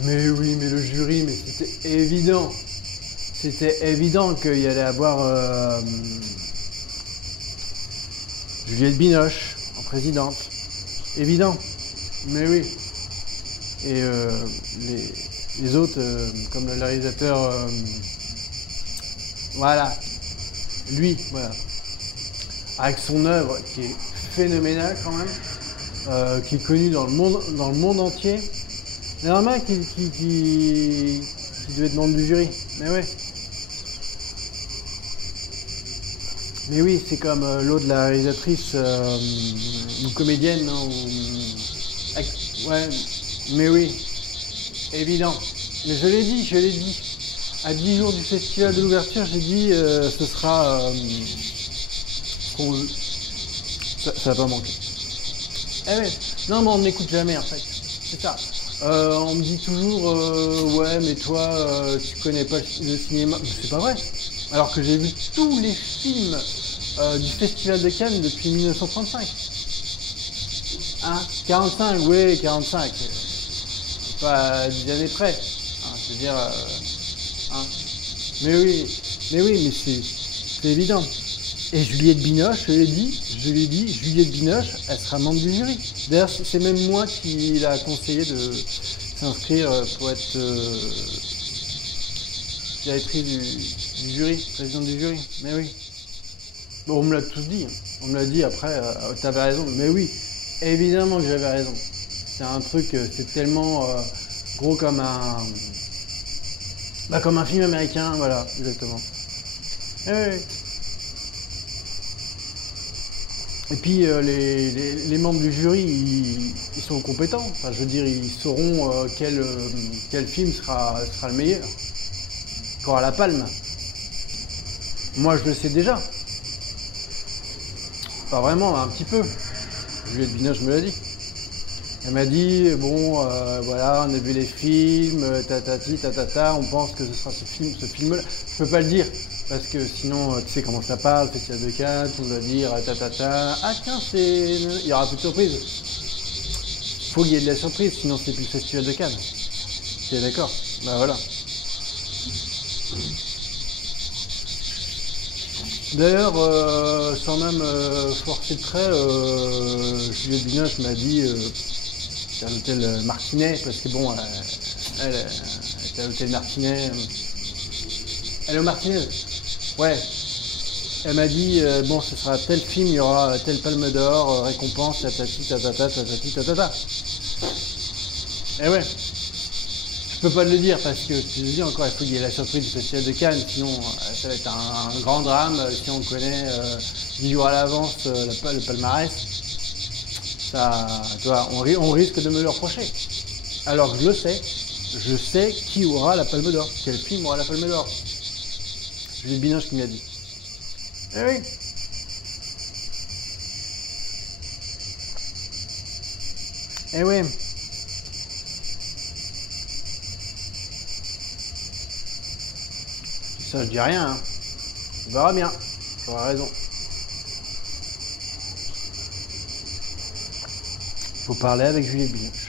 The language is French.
Mais oui, mais le jury, mais c'était évident. C'était évident qu'il y allait avoir Juliette Binoche en présidente. Évident. Mais oui. Et les autres, comme le réalisateur, voilà, lui, voilà, avec son œuvre qui est phénoménale quand même, qui est connue dans le monde entier. C'est normal qui devait être membre du jury. Mais ouais. Mais oui, c'est comme l'autre, la réalisatrice, ou comédienne, non, ouais, mais oui, évident. Mais je l'ai dit. À 10 jours du festival de l'ouverture, j'ai dit, ce sera, ça va pas manquer. Eh ouais, non, mais on n'écoute jamais en fait, c'est ça. On me dit toujours, ouais, mais toi, tu connais pas le cinéma. C'est pas vrai. Alors que j'ai vu tous les films du Festival de Cannes depuis 1935. Hein, 45, oui, 45. Pas 10 années près. Hein, je veux dire, hein. Mais oui, mais c'est évident. Et Juliette Binoche, je lui ai dit, Juliette Binoche, elle sera membre du jury. D'ailleurs, c'est même moi qui l'a conseillé de s'inscrire pour être directrice du jury, présidente du jury. Mais oui. Bon, on me l'a tous dit. On me l'a dit après, t'avais raison. Mais oui, évidemment que j'avais raison. C'est un truc, c'est tellement gros comme comme un film américain, voilà, exactement. Et oui. Et puis les membres du jury, ils sont compétents. Enfin, je veux dire, ils sauront quel film sera le meilleur, qui aura la palme. Moi, je le sais déjà. Pas vraiment, un petit peu. Juliette Binoche me l'a dit. Elle m'a dit, bon, voilà, on a vu les films, tatati, tatata, on pense que ce sera ce film-là. Je peux pas le dire, parce que sinon, tu sais comment ça parle, Festival de Cannes, on va dire tatata. Ah tiens, il y aura plus de surprise. Faut qu'il y ait de la surprise, sinon c'est plus le Festival de Cannes. Tu es d'accord? Bah voilà. D'ailleurs, sans même forcer le trait, Juliette Binoche m'a dit, c'est à l'hôtel Martinet, parce que bon, elle était à l'hôtel Martinet. Elle est au Martinez. Ouais. Elle m'a dit, bon, ce sera tel film, il y aura telle palme d'or, récompense, tatati, tatata, tatati, tatata. Eh ouais. Je peux pas le dire parce que, je te dis encore, il faut qu'il y ait la surprise du Festival de Cannes, sinon ça va être un grand drame si on connaît 10 jours à l'avance le palmarès. Ça, tu vois, on risque de me le reprocher. Alors que je sais qui aura la palme d'or, quel film aura la palme d'or. Juliette Binoche qui me l'a dit. Eh oui. Eh oui. Ça, je dis rien, hein. On verra bien. J'aurai raison. Faut parler avec Juliette Binoche.